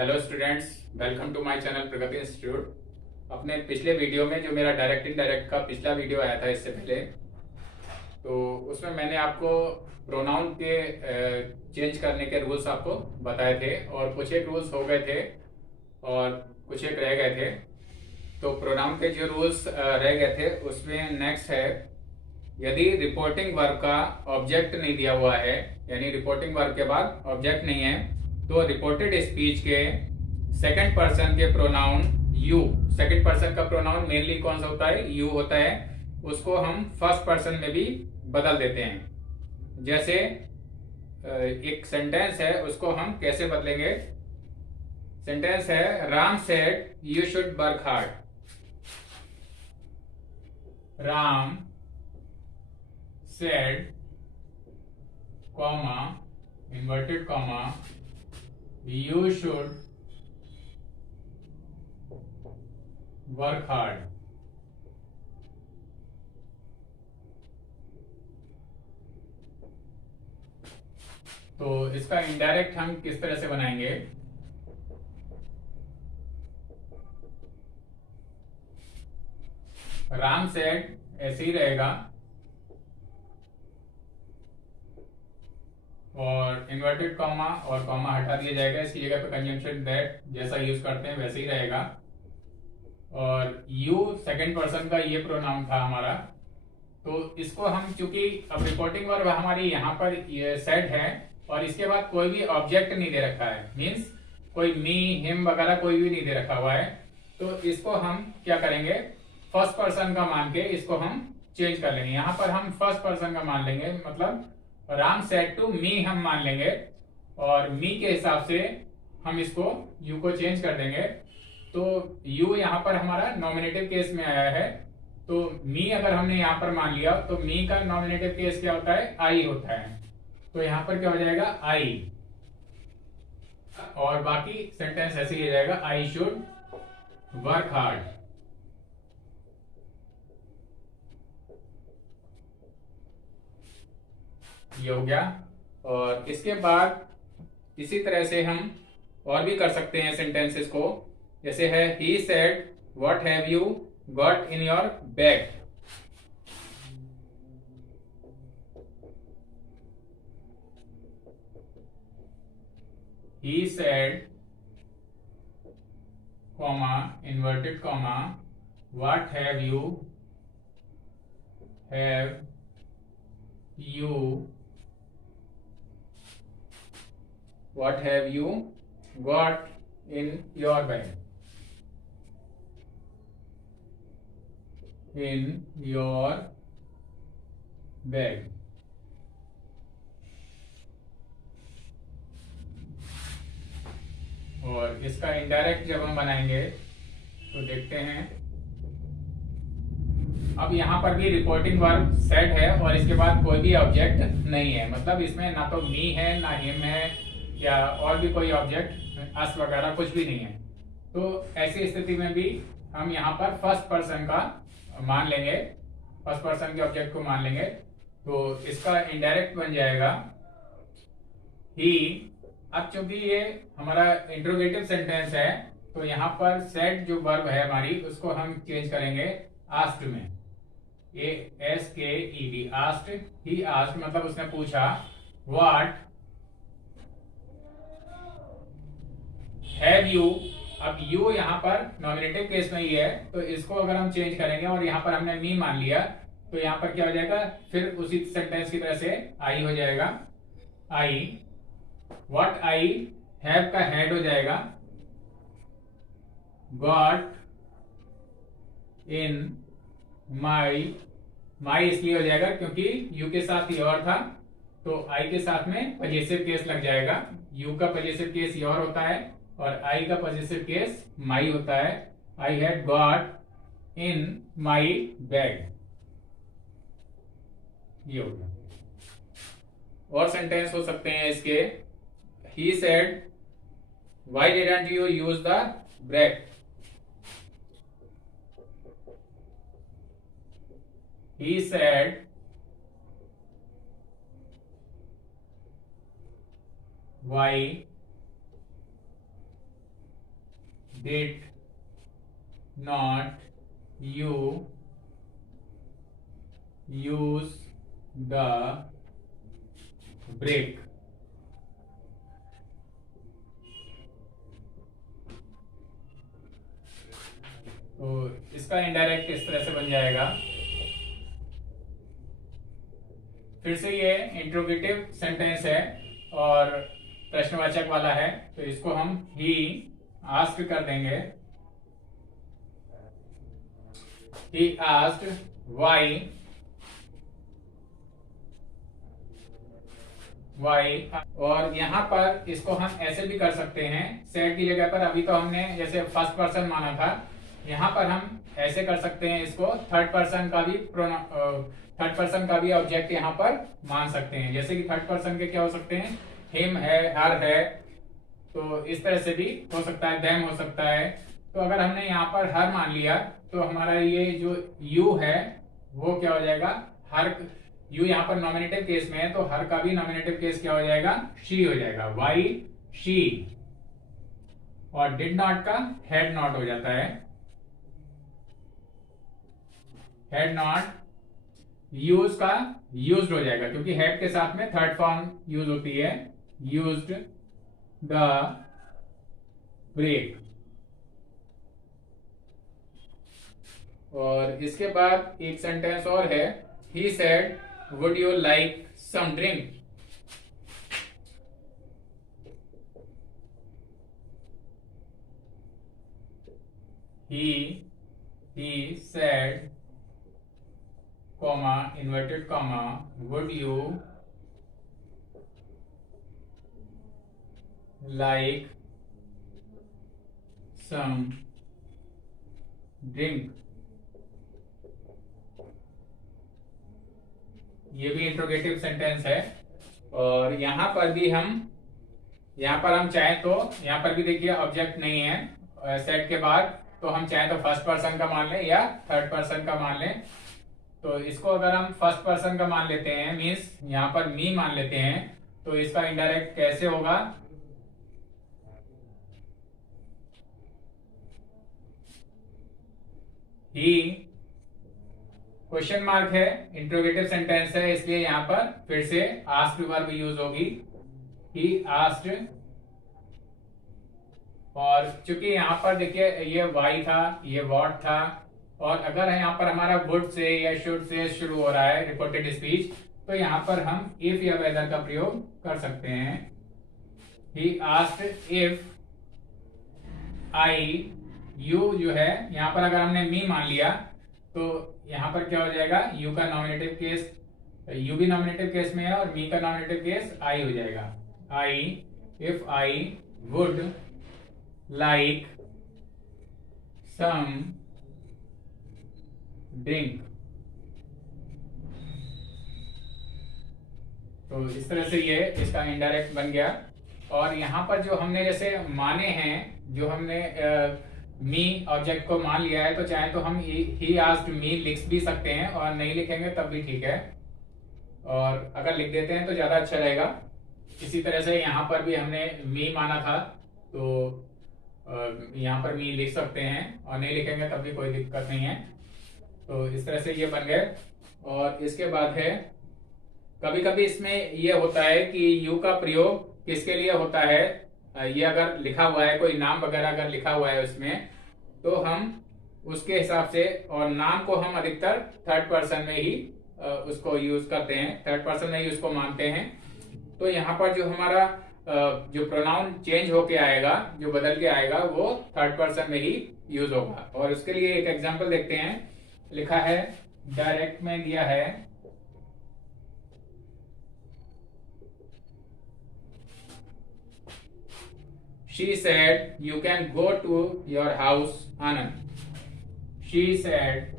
Hello students, welcome to my channel Pragati institute. अपने पिछले video में जो मेरा डायरेक्ट इनडायरेक्ट का पिछला वीडियो आया था इससे पहले, तो उसमें मैंने आपको प्रोनाउन के चेंज करने के रूल्स आपको बताए थे और कुछ एक रूल्स हो गए थे और कुछ एक रह गए थे। तो प्रोनाउन के जो रूल्स रह गए थे उसमें नेक्स्ट है, यदि रिपोर्टिंग वर्ब का ऑब्जेक्ट नहीं दिया हुआ है, यानी रिपोर्टिंग वर्ब के बाद ऑब्जेक्ट नहीं है, तो रिपोर्टेड स्पीच के सेकंड पर्सन के प्रोनाउन यू, सेकंड पर्सन का प्रोनाउन मेनली कौन सा होता है? यू होता है। उसको हम फर्स्ट पर्सन में भी बदल देते हैं। जैसे एक सेंटेंस है, उसको हम कैसे बदलेंगे? सेंटेंस है, Ram said you should work hard. Ram said, comma, inverted comma, you should work hard. तो इसका इनडायरेक्ट हम किस तरह से बनाएंगे? राम सेड ऐसे ही रहेगा और इन्वर्टेड कॉमा और कॉमा हटा दिया जाएगा, इसकी जगह पे कंजंक्शन दैट जैसा यूज करते हैं वैसे ही रहेगा। और यू सेकंड पर्सन का ये प्रोनाउन था हमारा, तो इसको हम, चूंकि अब रिपोर्टिंग वर्ब हमारी यहाँ पर ये सेड है और इसके बाद कोई भी ऑब्जेक्ट नहीं दे रखा है, मीन्स कोई मी हिम वगैरह कोई भी नहीं दे रखा हुआ है, तो इसको हम क्या करेंगे? फर्स्ट पर्सन का मान के इसको हम चेंज कर लेंगे। यहाँ पर हम फर्स्ट पर्सन का मान लेंगे, मतलब राम सेड टू मी हम मान लेंगे और मी के हिसाब से हम इसको यू को चेंज कर देंगे। तो यू यहाँ पर हमारा नॉमिनेटिव केस में आया है, तो मी अगर हमने यहाँ पर मान लिया तो मी का नॉमिनेटिव केस क्या होता है? आई होता है। तो यहाँ पर क्या हो जाएगा? आई, और बाकी सेंटेंस ऐसे ही जाएगा, आई शुड वर्क हार्ड। ये हो गया। और इसके बाद इसी तरह से हम और भी कर सकते हैं सेंटेंसेस को। जैसे है, he said what have you got in your bag. He said, comma, inverted comma, what have you what have you got in your bag? In your bag. और इसका इनडायरेक्ट जब हम बनाएंगे तो देखते हैं, अब यहाँ पर भी रिपोर्टिंग वर्ब सेड है और इसके बाद कोई भी ऑब्जेक्ट नहीं है, मतलब इसमें ना तो मी है ना हिम है या और भी कोई ऑब्जेक्ट अस वगैरह कुछ भी नहीं है। तो ऐसी स्थिति में भी हम यहाँ पर फर्स्ट पर्सन का मान लेंगे, फर्स्ट पर्सन के ऑब्जेक्ट को मान लेंगे। तो इसका इनडायरेक्ट बन जाएगा ही। अब चूंकि ये हमारा इंट्रोगेटिव सेंटेंस है, तो यहाँ पर सेड जो वर्ब है हमारी, उसको हम चेंज करेंगे आस्क्ड में, ASKED, आस्क्ड। ही आस्क्ड मतलब उसने पूछा, व्हाट हैव यू। अब यू यहाँ पर नॉमिनेटिव केस में ही है, तो इसको अगर हम चेंज करेंगे और यहाँ पर हमने मी मान लिया, तो यहाँ पर क्या हो जाएगा? फिर उसी सेंटेंस की तरह से आई हो जाएगा, आई। व्हाट आई हैव का हैड हो जाएगा, गॉट इन माई। माई इसलिए हो जाएगा क्योंकि यू के साथ योर था, तो आई के साथ में पजेसिव केस लग जाएगा। यू का पजेसिव केस योर होता है और आई का पजेसिव केस माई होता है। I had got in my bag. ये हो गया। और सेंटेंस हो सकते हैं इसके, he said why didn't you use the break. He said, why did not you use the break. तो इसका इनडायरेक्ट इस तरह से बन जाएगा। फिर से ये इंट्रोगेटिव सेंटेंस है और प्रश्नवाचक वाला है, तो इसको हम ही आस्क्ड कर देंगे। ही आस्क्ड व्हाई और यहां पर इसको हम ऐसे भी कर सकते हैं सेड की जगह पर। अभी तो हमने जैसे फर्स्ट पर्सन माना था, यहां पर हम ऐसे कर सकते हैं इसको थर्ड पर्सन का भी ऑब्जेक्ट यहां पर मान सकते हैं। जैसे कि थर्ड पर्सन के क्या हो सकते हैं, हिम है, हर है, तो इस तरह से भी हो सकता है, देम हो सकता है। तो अगर हमने यहाँ पर हर मान लिया तो हमारा ये जो यू है वो क्या हो जाएगा, हर यू यहाँ पर नॉमिनेटिव केस में है, तो हर का भी नॉमिनेटिव केस क्या हो जाएगा, शी हो जाएगा, वाई शी। और डिड नॉट का हैड नॉट हो जाता है, हैड नॉट। यूज का यूज्ड हो जाएगा, क्योंकि हैड के साथ में थर्ड फॉर्म यूज होती है, यूज्ड द ब्रेक। और इसके बाद एक सेंटेंस और है, he said would you like some drink. he said, comma, inverted comma, would you like some drink। ये भी इंट्रोगेटिव सेंटेंस है। और यहां पर हम चाहें तो यहां पर भी देखिए ऑब्जेक्ट नहीं है सेट के बाद, तो हम चाहें तो फर्स्ट पर्सन का मान लें या थर्ड पर्सन का मान लें। तो इसको अगर हम फर्स्ट पर्सन का मान लेते हैं, मीन्स यहां पर मी मान लेते हैं, तो इसका इनडायरेक्ट कैसे होगा, ही क्वेश्चन मार्क है, इंट्रोगेटिव सेंटेंस है, इसलिए यहां पर फिर से आस्क्ड वर्ब यूज होगी, ही आस्क्ड। और चूंकि यहां पर देखिए ये वाई था, ये वॉट था, और अगर यहाँ पर हमारा वुड से या शुड से शुरू हो रहा है रिपोर्टेड स्पीच, तो यहां पर हम इफ या वेदर का प्रयोग कर सकते हैं। He asked if I you जो है, यहां पर अगर हमने मी मान लिया तो यहां पर क्या हो जाएगा, यू का नॉमिनेटिव केस, यू भी नॉमिनेटिव केस में है और मी का नॉमिनेटिव केस आई हो जाएगा। I, if I would like some drink. तो इस तरह से ये इसका इनडायरेक्ट बन गया। और यहाँ पर जो हमने जैसे माने हैं, जो हमने मी ऑब्जेक्ट को मान लिया है, तो चाहे तो हम ही आस्क्ड मी लिख भी सकते हैं, और नहीं लिखेंगे तब भी ठीक है, और अगर लिख देते हैं तो ज्यादा अच्छा रहेगा। इसी तरह से यहाँ पर भी हमने मी माना था, तो यहाँ पर मी लिख सकते हैं, और नहीं लिखेंगे तब भी कोई दिक्कत नहीं है। तो इस तरह से ये बन गए। और इसके बाद है, कभी कभी इसमें ये होता है कि यू का प्रयोग किसके लिए होता है, ये अगर लिखा हुआ है कोई नाम वगैरह अगर लिखा हुआ है उसमें, तो हम उसके हिसाब से, और नाम को हम अधिकतर थर्ड पर्सन में ही उसको यूज करते हैं, थर्ड पर्सन में ही उसको मानते हैं। तो यहाँ पर जो हमारा जो प्रोनाउन चेंज होके आएगा, जो बदल के आएगा, वो थर्ड पर्सन में ही यूज होगा। और उसके लिए एक एग्जांपल देखते हैं। लिखा है, डायरेक्ट में दिया है, she said you can go to your house Anand। she said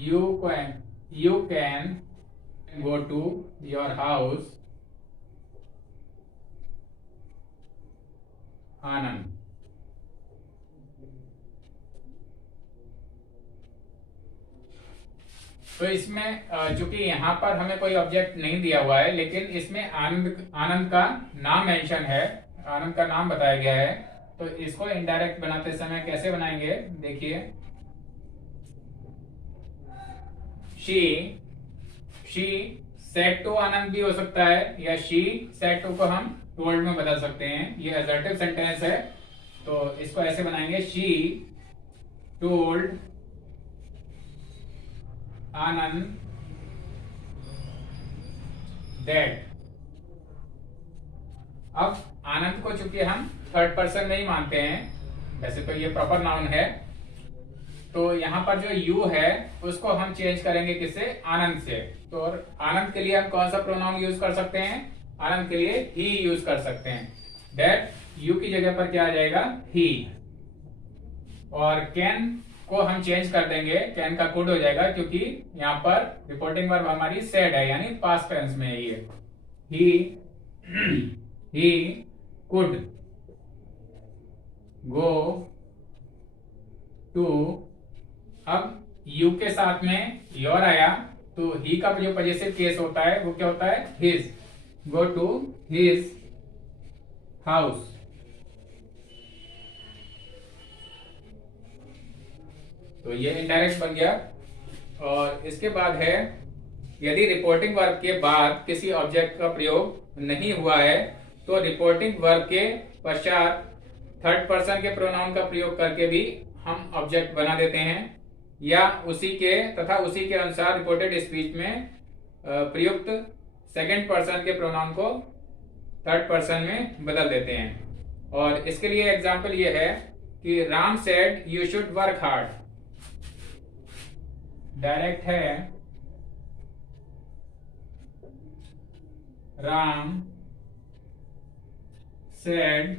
you can go to your house Anand। तो इसमें चूंकि यहाँ पर हमें कोई ऑब्जेक्ट नहीं दिया हुआ है, लेकिन इसमें आनंद आनंद का नाम मेंशन है, आनंद का नाम बताया गया है। तो इसको इनडायरेक्ट बनाते समय कैसे बनाएंगे, देखिए, शी सेड टू आनंद भी हो सकता है, या शी सेड टू को हम टोल्ड में बदल सकते हैं। ये असर्टिव सेंटेंस है, तो इसको ऐसे बनाएंगे, शी टोल्ड आनंद दैट। अब आनंद को चूंकि हम थर्ड पर्सन नहीं मानते हैं, वैसे तो ये प्रॉपर नाउन है, तो यहाँ पर जो यू है उसको हम चेंज करेंगे किससे, आनंद से। तो आनंद के लिए हम कौन सा प्रोनाउन यूज कर सकते हैं, आनंद के लिए ही यूज कर सकते हैं। दैट यू की जगह पर क्या आ जाएगा, ही। और कैन को हम चेंज कर देंगे, कैन का कुड हो जाएगा, क्योंकि यहाँ पर रिपोर्टिंग वर्ब हमारी सेड है, यानी पास्ट टेंस में है ये। He could go to. अब यू के साथ में योर आया, तो ही का जो पॉजेसिव केस होता है वो क्या होता है, his. Go to his house. तो ये इनडायरेक्ट बन गया। और इसके बाद है, यदि रिपोर्टिंग वर्ब के बाद किसी ऑब्जेक्ट का प्रयोग नहीं हुआ है, तो रिपोर्टिंग वर्ब के पश्चात थर्ड पर्सन के प्रोनाउन का प्रयोग करके भी हम ऑब्जेक्ट बना देते हैं, या उसी के अनुसार रिपोर्टेड स्पीच में प्रयुक्त सेकंड पर्सन के प्रोनाउन को थर्ड पर्सन में बदल देते हैं। और इसके लिए एग्जांपल ये है कि Ram said you should work hard. Direct है, Ram said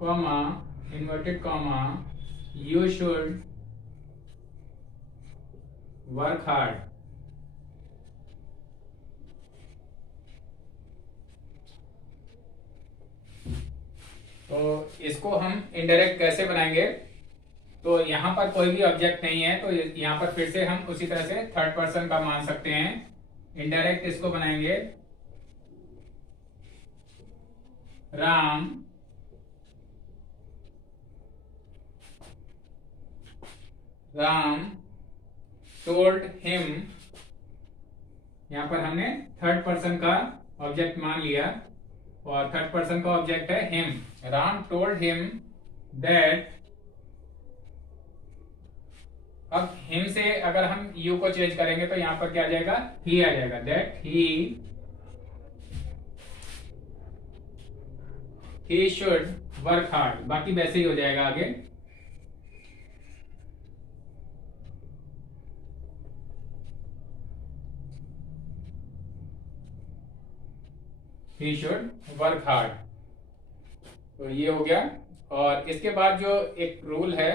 comma inverted comma you should work hard. तो इसको हम इनडायरेक्ट कैसे बनाएंगे, तो यहाँ पर कोई भी ऑब्जेक्ट नहीं है, तो यहाँ पर फिर से हम उसी तरह से थर्ड पर्सन का मान सकते हैं। इनडायरेक्ट इसको बनाएंगे, राम टोल्ड हिम। यहां पर हमने थर्ड पर्सन का ऑब्जेक्ट मान लिया, और थर्ड पर्सन का ऑब्जेक्ट है him. Ram told him that. अब हिम से अगर हम यू को चेंज करेंगे तो यहां पर क्या आ जाएगा, ही आ जाएगा। That he should work hard. बाकी वैसे ही हो जाएगा आगे। He should work hard. तो ये हो गया। और इसके बाद जो एक रूल है,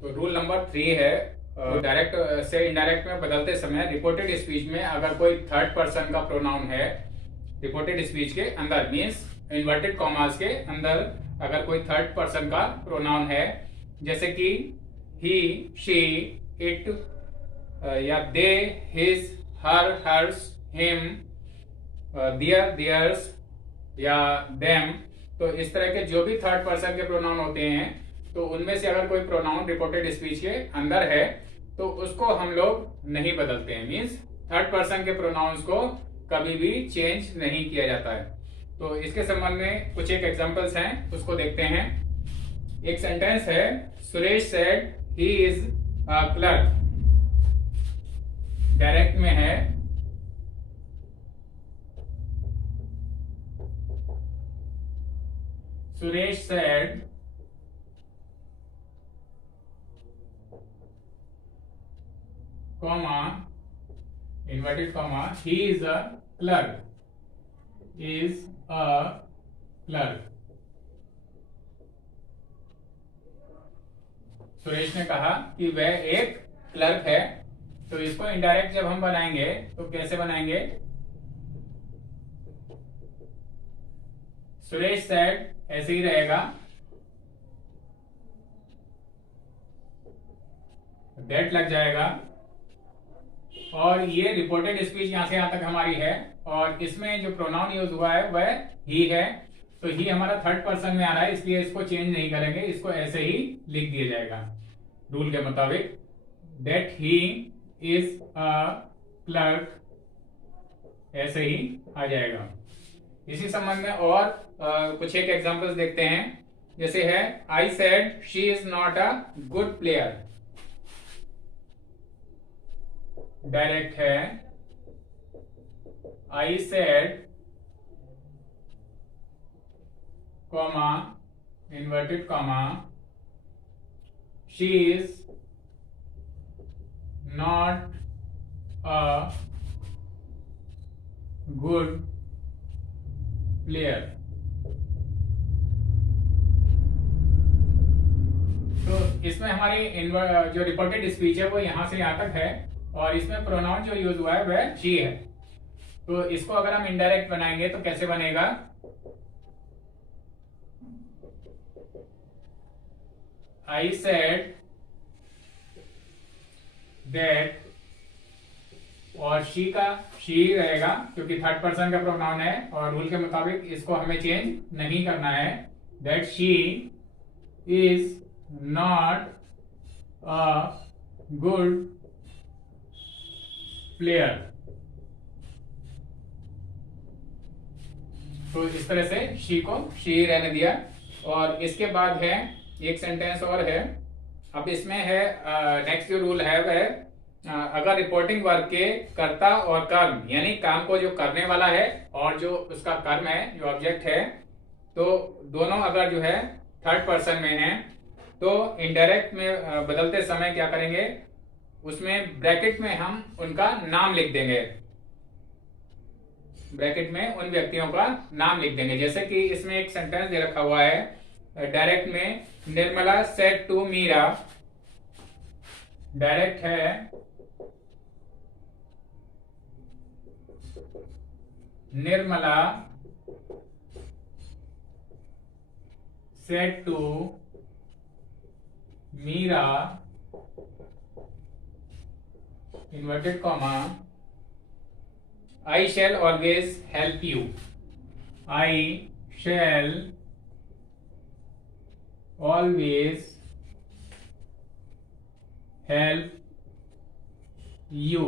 तो रूल नंबर 3 है, डायरेक्ट से इनडायरेक्ट में बदलते समय रिपोर्टेड स्पीच में अगर कोई थर्ड पर्सन का प्रोनाउन है, रिपोर्टेड स्पीच के अंदर मीन्स इन्वर्टेड कॉमास के अंदर अगर कोई थर्ड पर्सन का प्रोनाउन है, जैसे कि ही, शी, इट, या they, his, her, hers, him, their, theirs, या देम, तो इस तरह के जो भी थर्ड पर्सन के प्रोनाउन होते हैं, तो उनमें से अगर कोई प्रोनाउन रिपोर्टेड स्पीच के अंदर है तो उसको हम लोग नहीं बदलते हैं। मीन्स थर्ड पर्सन के प्रोनाउंस को कभी भी चेंज नहीं किया जाता है। तो इसके संबंध में कुछ एक एग्जांपल्स हैं, उसको देखते हैं। एक सेंटेंस है, Suresh said he is a clerk. Direct में है, Suresh said comma inverted comma he is a clerk, is a clerk. Suresh ने कहा कि वह एक क्लर्क है। तो इसको इनडायरेक्ट जब हम बनाएंगे तो कैसे बनाएंगे, सुरेश सेड ऐसे ही रहेगा, दैट लग जाएगा, और ये रिपोर्टेड स्पीच यहाँ से यहाँ तक हमारी है, और इसमें जो प्रोनाउन यूज हुआ है वह ही है। तो ही हमारा थर्ड पर्सन में आ रहा है, इसलिए इसको चेंज नहीं करेंगे, इसको ऐसे ही लिख दिया जाएगा रूल के मुताबिक। That he is a clerk, ऐसे ही आ जाएगा। इसी संबंध में और कुछ एक एग्जांपल्स देखते हैं। जैसे है I said she is not a good player, direct है I said comma inverted comma she is not a good player. तो इसमें हमारी जो रिपोर्टेड स्पीच है वो यहां से यहां तक है, और इसमें प्रोनाउन जो यूज हुआ है वह शी है। तो इसको अगर हम इनडायरेक्ट बनाएंगे तो कैसे बनेगा? आई सेड दैट, और शी का शी रहेगा क्योंकि थर्ड पर्सन का प्रोनाउन है, और रूल के मुताबिक इसको हमें चेंज नहीं करना है। That she is not a good player. तो इस तरह से शी को शी रहने दिया। और इसके बाद है एक सेंटेंस और है। अब इसमें है नेक्स्ट जो रूल है वह अगर रिपोर्टिंग वर्क के कर्ता और कर्म, यानी काम को जो करने वाला है और जो उसका कर्म है, जो ऑब्जेक्ट है, तो दोनों अगर जो है थर्ड पर्सन में है, तो इनडायरेक्ट में बदलते समय क्या करेंगे, उसमें ब्रैकेट में हम उनका नाम लिख देंगे। ब्रैकेट में उन व्यक्तियों का नाम लिख देंगे। जैसे कि इसमें एक सेंटेंस दे रखा हुआ है डायरेक्ट में, Nirmala said to Meera, direct है Nirmala said to Meera inverted comma I shall always help you, I shall always help you.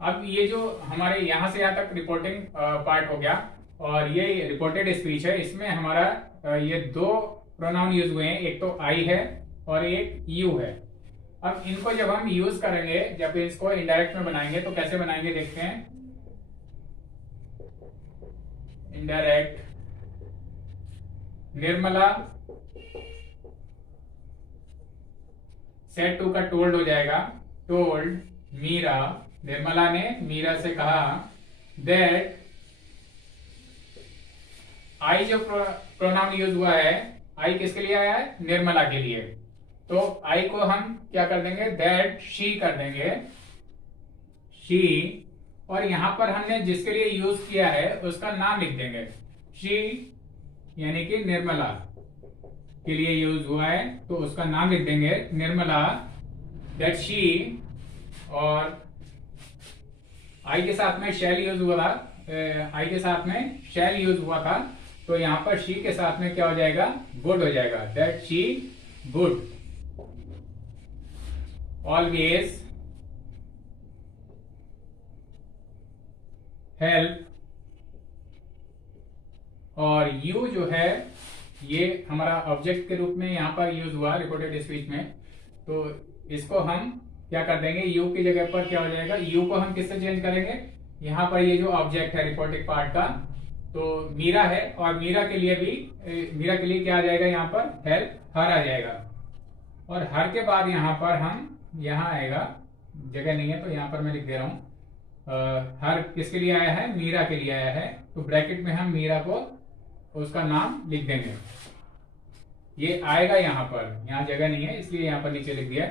अब ये जो हमारे यहां से यहां तक रिपोर्टिंग पार्ट हो गया, और ये रिपोर्टेड स्पीच है। इसमें हमारा ये दो प्रोनाउन यूज हुए हैं, एक तो आई है और एक यू है। अब इनको जब हम यूज करेंगे, जब इसको इनडायरेक्ट में बनाएंगे तो कैसे बनाएंगे देखते हैं। इनडायरेक्ट निर्मला सेड टू का टोल्ड हो जाएगा, टोल्ड मीरा, निर्मला ने मीरा से कहा। दैट आई जो प्रोनाउन यूज हुआ है, आई किसके लिए आया है? निर्मला के लिए। तो आई को हम क्या कर देंगे? दैट शी कर देंगे, शी। और यहां पर हमने जिसके लिए यूज किया है उसका नाम लिख देंगे। शी यानी कि निर्मला के लिए यूज हुआ है तो उसका नाम लिख देंगे निर्मला, दैट शी। और आई के साथ में शैल यूज हुआ था, आई के साथ में शैल यूज हुआ था, तो यहां पर शी के साथ में क्या हो जाएगा? वुड हो जाएगा, that she would always help. और यू जो है ये हमारा ऑब्जेक्ट के रूप में यहां पर यूज हुआ रिपोर्टेड स्पीच में, तो इसको हम क्या कर देंगे? यू की जगह पर क्या हो जाएगा? यू को हम किससे चेंज करेंगे? यहां पर ये जो ऑब्जेक्ट है रिपोर्टिंग पार्ट का, तो मीरा है, और मीरा के लिए क्या आ जाएगा? यहाँ पर हेल्प, हर आ जाएगा। और हर के बाद यहाँ पर हम यहाँ आएगा, जगह नहीं है तो यहाँ पर मैं लिख दे रहा हूँ। हर किसके लिए आया है? मीरा के लिए आया है, तो ब्रैकेट में हम मीरा को उसका नाम लिख देंगे। ये आएगा यहाँ पर, यहाँ जगह नहीं है इसलिए यहाँ पर नीचे लिख दिया।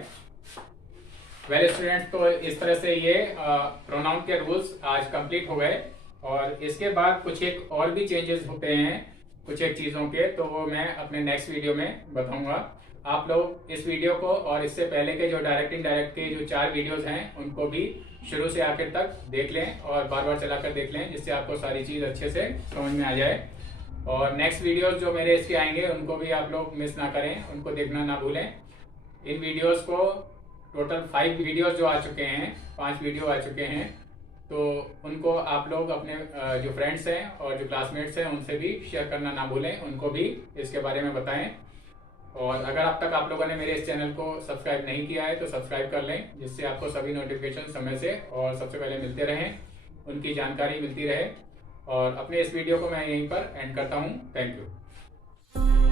वेल स्टूडेंट, तो इस तरह से ये प्रोनाउन के रूल्स आज कंप्लीट हो गए। और इसके बाद कुछ एक और भी चेंजेस होते हैं कुछ एक चीजों के, तो वो मैं अपने नेक्स्ट वीडियो में बताऊंगा। आप लोग इस वीडियो को और इससे पहले के जो डायरेक्ट इनडायरेक्ट के जो 4 वीडियोस हैं उनको भी शुरू से आखिर तक देख लें और बार बार चलाकर देख लें, जिससे आपको सारी चीज़ अच्छे से समझ में आ जाए। और नेक्स्ट वीडियोस जो मेरे इसके आएंगे उनको भी आप लोग मिस ना करें, उनको देखना ना भूलें। इन वीडियोस को टोटल 5 वीडियोस जो आ चुके हैं, 5 वीडियो आ चुके हैं, तो उनको आप लोग अपने जो फ्रेंड्स हैं और जो क्लासमेट्स हैं उनसे भी शेयर करना ना भूलें, उनको भी इसके बारे में बताएं। और अगर अब तक आप लोगों ने मेरे इस चैनल को सब्सक्राइब नहीं किया है तो सब्सक्राइब कर लें, जिससे आपको सभी नोटिफिकेशन समय से और सबसे पहले मिलते रहें, उनकी जानकारी मिलती रहे। और अपने इस वीडियो को मैं यहीं पर एंड करता हूँ। Thank you.